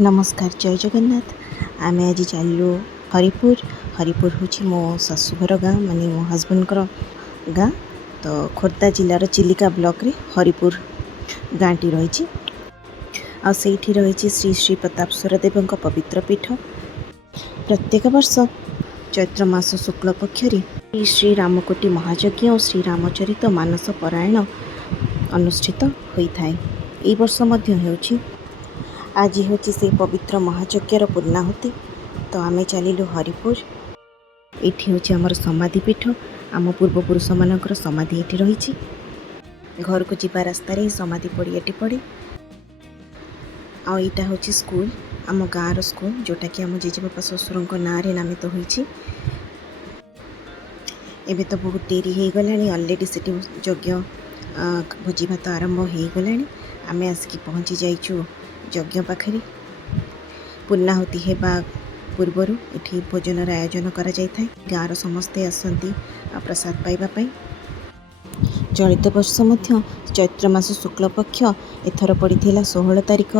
नमस्कार जय जगन्नाथ। आम आज चलू हरिपुर। हरिपुर हूँ मो शाशुघर गाँ माने मो हजबैंड गाँ। तो खोर्धा जिलार चिलिका ब्लॉक रे हरिपुर गाँटी रही रही श्री श्री प्रतापेश्वर देव पवित्र पीठ। प्रत्येक वर्ष चैत्र मास शुक्ल पक्ष श्री श्री रामकोटि महायज्ञ और श्री रामचरित मानस पारायण अनुष्ठित होता है। ए वर्ष होछि। आज हूँ से पवित्र महायज्ञर पूर्णाहुति। तो आमे चलिलु हरिपुर। एठी हूँ आमर समाधिपीठ। आम पूर्वपुरुष मानकर समाधि एठी रही। घर को जीवा रास्तार समाधि पड़ियाटी पड़े। आईटा हूँ स्कूल, आम गाँवर स्कूल जोटा कि आम जेजेबापा ससुर ना नामित होइछि। एबे तो बहुत डेरी हो गलानी। ऑलरेडी सेठी यज्ञ भोजी भात आरंभ हो गलानी। आमे आसिक पहुँची जाइछु यज्ञ पाखरे। पूर्णाहुति हेबा पूर्वर एठी भोजनर आयोजन करा जाय थाए। गाँवर समस्ते आसंती प्रसाद पाइबा पाई। चलित वर्ष मध्य चैत्र मास शुक्ल पक्ष एथर पड़िथिला 16 तारिख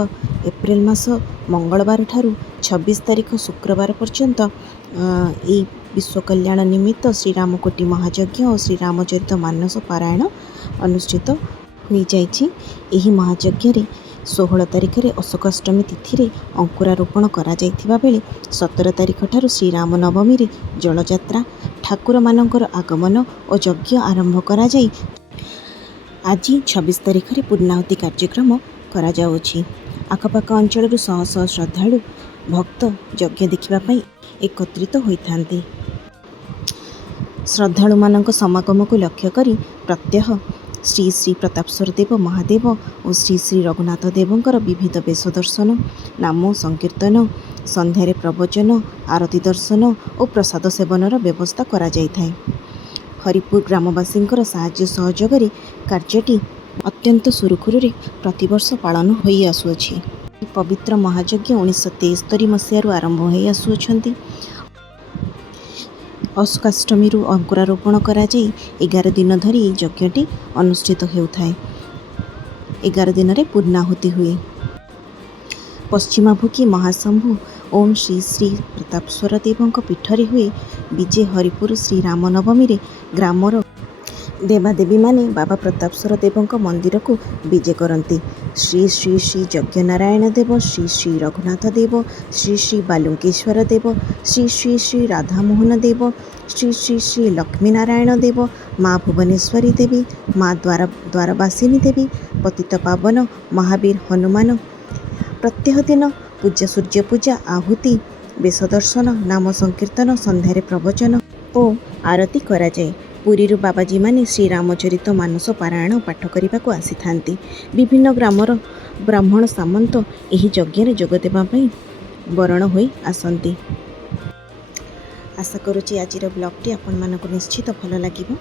एप्रिल मास मंगलवार ठारू 26 तारिख शुक्रवार पर्यंत ए विश्व कल्याण निमित्त श्री रामकोटि महायज्ञ और श्री रामचरित मानस पारायण अनुष्ठित हो जाइछि। एही महायज्ञ रे 16 तारिख रे अशोकाष्टमी तिथि रे अंकुरारोपण करा जाइथिबा बेले 17 तारिख ठारू श्री राम नवमी रे जलयात्रा ठाकुर मानकर आगमन और यज्ञ आरंभ करा जाई आज 26 तारिख रे पूर्णाहुति कार्यक्रम करा जाउछि। आखपाख अंचल शह शह श्रद्धालु भक्त यज्ञ देखिबा पई एकत्रित होइथांती। श्रद्धालु मानक समागम को लक्ष्य करी प्रत्यह श्री श्री प्रतापेश्वर देव महादेव और श्री श्री रघुनाथ देवंकर विविध वेश दर्शन, नाम संकीर्तन, संध्यारे प्रवचन, आरती दर्शन और प्रसाद सेवनर व्यवस्था करा जाय थाए। हरिपुर ग्रामवासींकर साहाय्य सहयोगरे कार्यटी अत्यंत सुरुखुरुरे प्रतिवर्ष पालन होई आसुअछि। पवित्र महायज्ञ 1973 मसीहारू आरंभ होई आसुअछंती। अशोकाष्टमी अंकुरारोपण करा जाई 11 दिन धरी यज्ञटी अनुष्ठित हेउथाए। 11 दिन रे पूर्णाहुति हुए। पश्चिमाभुखी महाशंभु ओम श्री श्री प्रतापेश्वर देवंक पीठरे हुए विजय। हरिपुर श्री रामनवमी रे ग्रामर देवादेवी माने बाबा प्रतापेश्वर देवंक मंदिर को विजय करती। श्री श्री श्री यज्ञनारायण देव, श्री श्री रघुनाथ देव, श्री श्री बालुंकेश्वर देव, श्री श्री श्री राधामोहन देव, श्री श्री श्री लक्ष्मीनारायण देव, माँ भुवनेश्वरी देवी, माँ द्वारवासिनी देवी, पतित पावन महावीर हनुमान। प्रत्येक दिन पूजा, सूर्य पूजा, आहुति, वेश दर्शन, नाम संकीर्तन, संध्यारे प्रवचन और आरती करा जाए। पुरी बाबाजी माने श्री रामचरित मानस पारायण पाठ करने को आसी थांती। विभिन्न ग्रामर ब्राह्मण सामंत एही यज्ञ रे जोग देबा पई वरण होई आसंती। आशा करुछि आजिर ब्लॉगटी आपण मानक निश्चित भल लागिबो।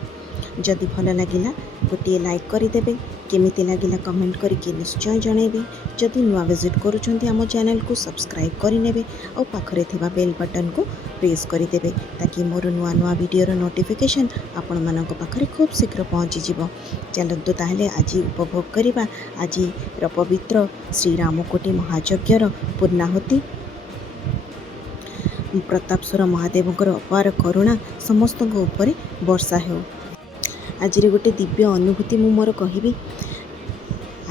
जदि भल लागिला गोटे लाइक करदेवे। केमिति लागिला कमेंट करके निश्चय जनइबे। जदि नुआ विजिट करुछंती आम चैनल को सब्सक्राइब करिनेबे और पाखरे थिबा बेल बटन को प्रेस करदेवे ताकि मोर नुआ नुआ वीडियोर नोटिफिकेशन आपण मानक पाखरे खूब शीघ्र पहुँची जिवो। चलतु ताहले आज उपभोग करिबा आज पवित्र श्री रामकोटि महायज्ञर पूर्णाहुति। प्रतापेश्वर महादेवंकर अपार करुणा समस्त ऊपर वर्षा हो। आज गोटे दिव्य अनुभूति मु मोर कहिबी।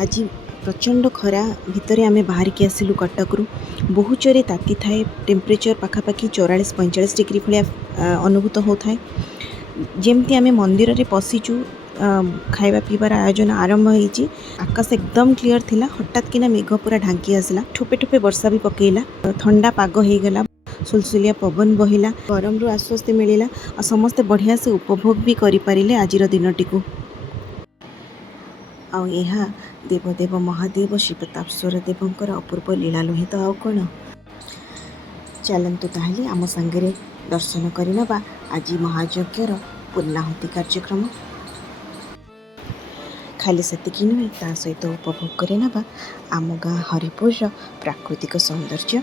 आज प्रचंड खरा भितर आमे बाहर के आसिलु कटक रु। बहुत जोरे ताती थाए। टेम्परेचर पाखापाखि 44-45 डिग्री भाया अनुभूत होता है। जेमती आमे मंदिर रे पशिचु खाइबा पीबार आयोजन आरंभ होइछि। आकाश एकदम क्लियर थिला। हठात किना मेघ पूरा ढांकी आसला। ठोपे ठोपे वर्षा भी पकेला। ठंडा पाग हो गला। सुलसुलिया पवन बहिला। गरम रु आश्वस्ति मिलिला। आ समस्ते बढ़िया से उपभोग भी करि पारिले आजिर दिनटी को। आउ एहा देवदेव महादेव श्री प्रतापेश्वर देवंकर अपूर्व लीला लोहित आउ कौन। चलतु ताहले आम संगे दर्शन करनबा आज महायज्ञर पूर्णाहुति कार्यक्रम। खाली सेतिकी नुहे ता सहित उपभोग करनबा आम गाँ हरिपुर प्राकृतिक सौंदर्य।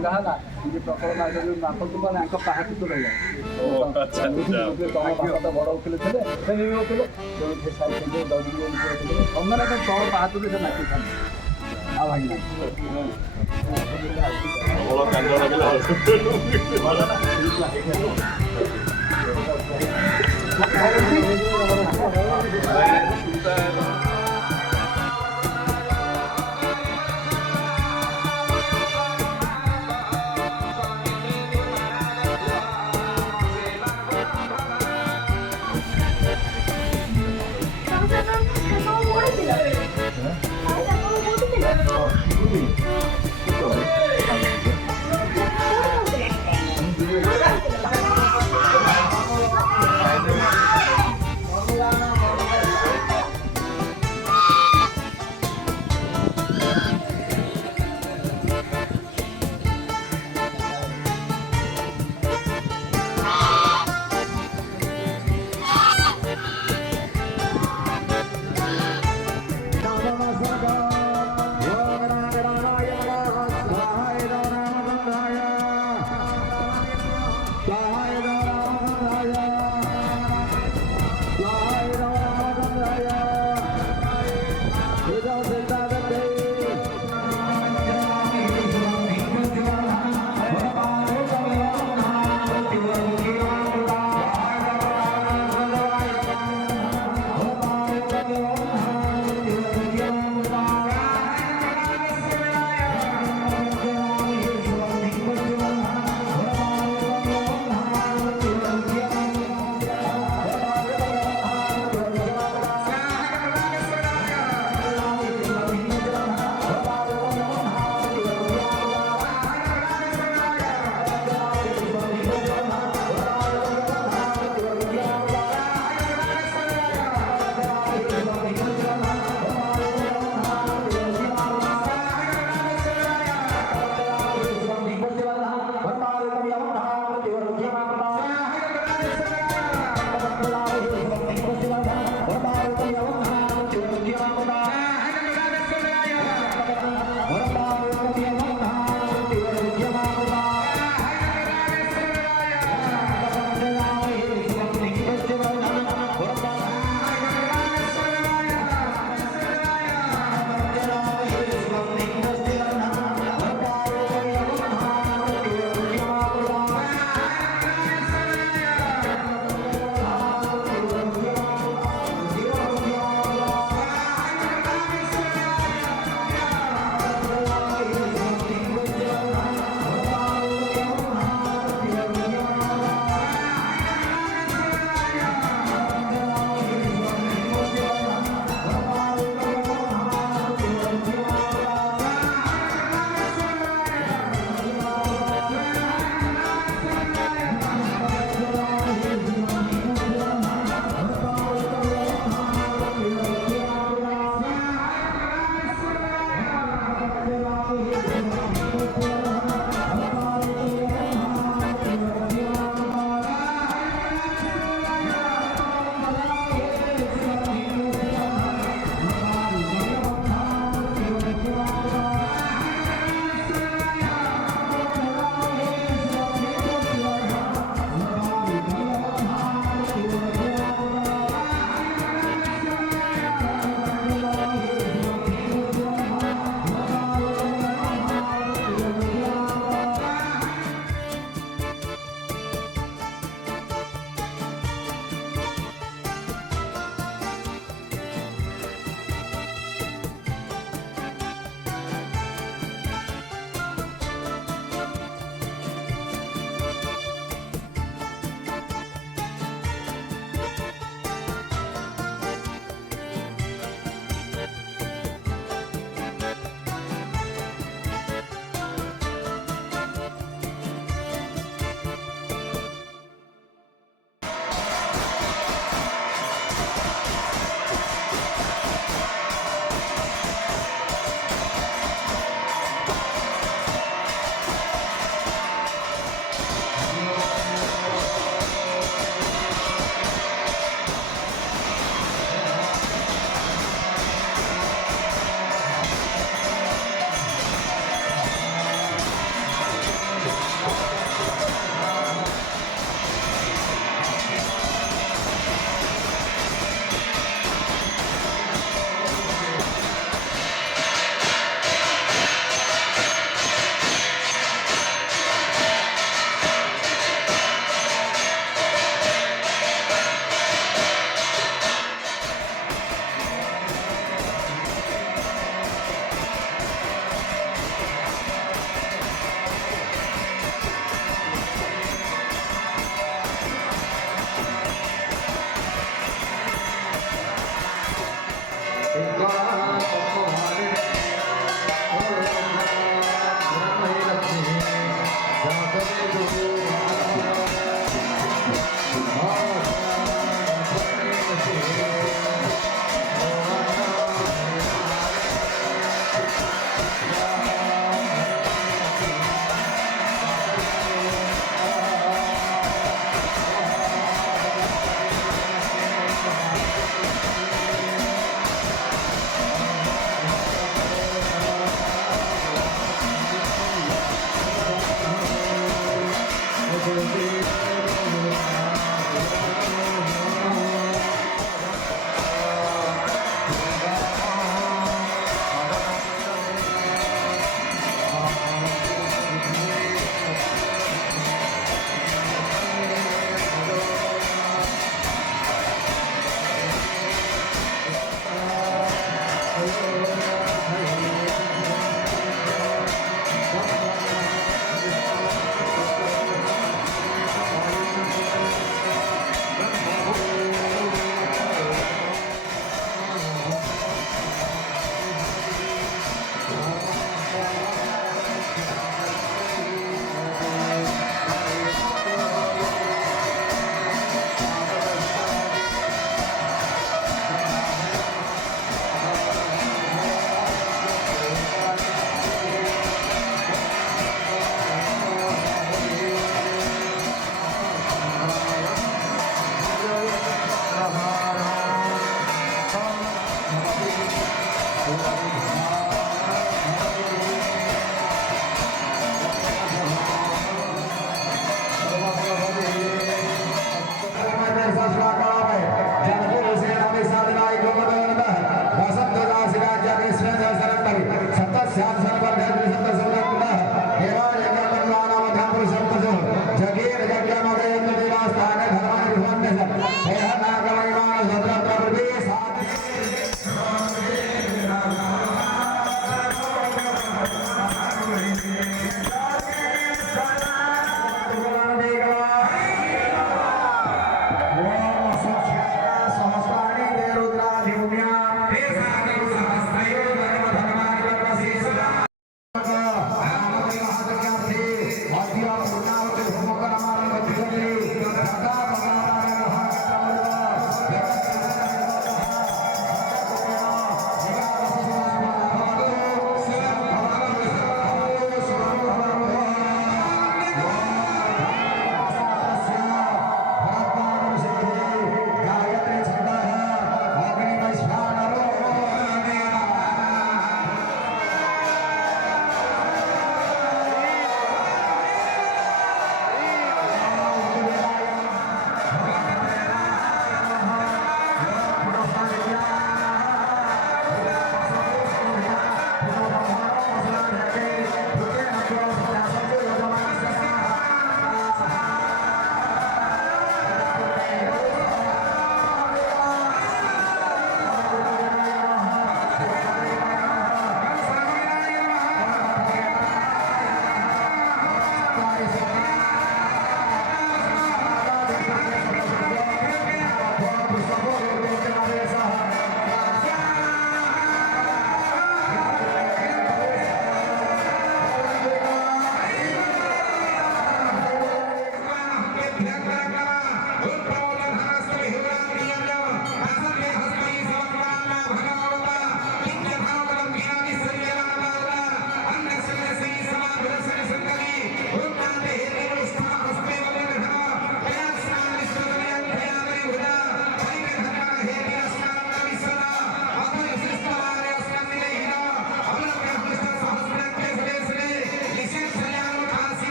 ଭାଙ୍ଗା ହେଲା ଯେ ପ୍ରକଳ ମାପନ୍ତୁ ମାନେ ଆଙ୍କ ପାହାଚ ରହିଲା ତମ ବାପା ତ ବଡ଼ ଓକିଲ ଥିଲେ ସେ ବି ଓକିଲ ସାଇକେଲ ଦୌଡ଼ିକି ସେମାନେ ତଳ ପାହାଚରେ ସେ ନାଚିଥାନ୍ତି ଆଉ ଭାଙ୍ଗି ନାହିଁ